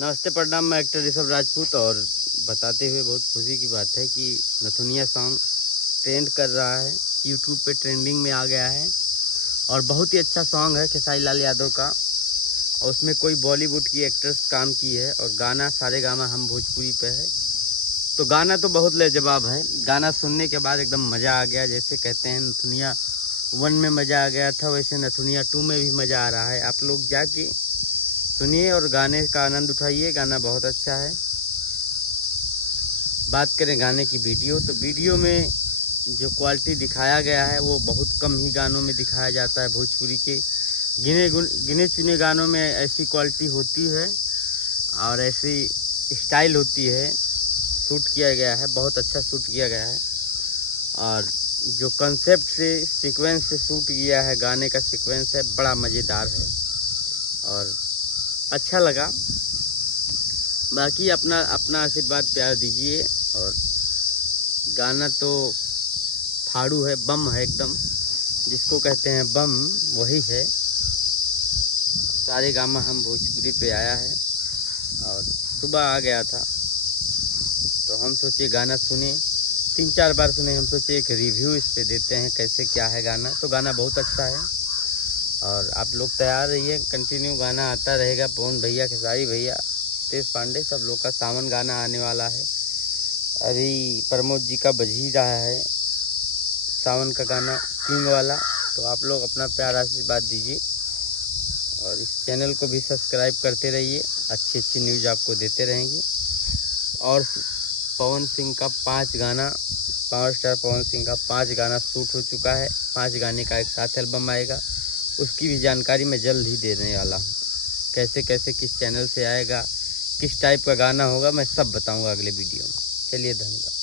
नमस्ते प्रणाम, मैं एक्टर ऋषभ राजपूत। और बताते हुए बहुत खुशी की बात है कि नथुनिया सॉन्ग ट्रेंड कर रहा है, यूट्यूब पे ट्रेंडिंग में आ गया है। और बहुत ही अच्छा सॉन्ग है खेसारी लाल यादव का, और उसमें कोई बॉलीवुड की एक्ट्रेस काम की है और गाना सारेगामा हम भोजपुरी पे है। तो गाना तो बहुत लाजवाब है। गाना सुनने के बाद एकदम मज़ा आ गया। जैसे कहते हैं नथुनिया 1 में मज़ा आ गया था, वैसे नथुनिया 2 में भी मज़ा आ रहा है। आप लोग जाके सुनिए और गाने का आनंद उठाइए। गाना बहुत अच्छा है। बात करें गाने की वीडियो, तो वीडियो में जो क्वालिटी दिखाया गया है वो बहुत कम ही गानों में दिखाया जाता है। भोजपुरी के गिने चुने गानों में ऐसी क्वालिटी होती है और ऐसी स्टाइल होती है। शूट किया गया है, बहुत अच्छा शूट किया गया है। और जो कंसेप्ट से सीक्वेंस से शूट किया है, गाने का सीक्वेंस है, बड़ा मज़ेदार है और अच्छा लगा। बाकी अपना अपना आशीर्वाद प्यार दीजिए। और गाना तो फाड़ू है, बम है एकदम, जिसको कहते हैं बम वही है। सारेगामा हम भोजपुरी पे आया है और सुबह आ गया था, तो हम सोचे गाना सुने, 3-4 बार सुने। हम सोचे एक रिव्यू इस पे देते हैं कैसे क्या है गाना। तो गाना बहुत अच्छा है और आप लोग तैयार रहिए, कंटिन्यू गाना आता रहेगा। पवन भैया, खेसारी भैया, तेज पांडे, सब लोग का सावन गाना आने वाला है। अभी प्रमोद जी का बज ही रहा है सावन का गाना, किंग वाला। तो आप लोग अपना प्यार आशीर्वाद दीजिए और इस चैनल को भी सब्सक्राइब करते रहिए। अच्छी अच्छी न्यूज़ आपको देते रहेंगे। और पवन सिंह का 5 गाना, पावर स्टार पवन सिंह का 5 गाना शूट हो चुका है। 5 गाने का एक साथ एल्बम आएगा, उसकी भी जानकारी मैं जल्द ही देने वाला हूँ। कैसे कैसे किस चैनल से आएगा, किस टाइप का गाना होगा, मैं सब बताऊँगा अगले वीडियो में। चलिए, धन्यवाद।